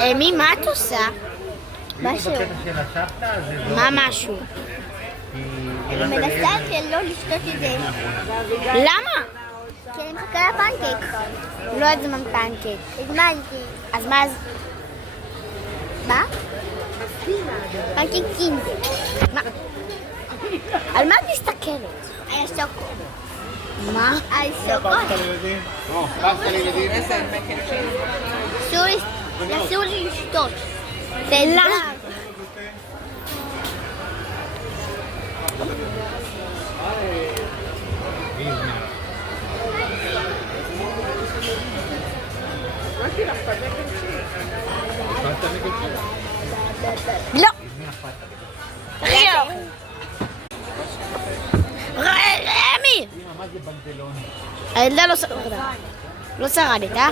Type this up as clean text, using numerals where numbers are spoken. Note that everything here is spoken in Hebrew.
אמי, מה את עושה? משהו. מה משהו? אני מנסה שלא לשתות את זה. למה? כי אני מחכה לפנקק. לא עד זמן פנקק. הזמנתי. אז מה זה? מה? פנקק קינדר. על מה את מסתכלת? על השוקו. מה? על שוקו. אסור לי לשתות. למה? לא. אמי! הילדה לא שרדת, אה?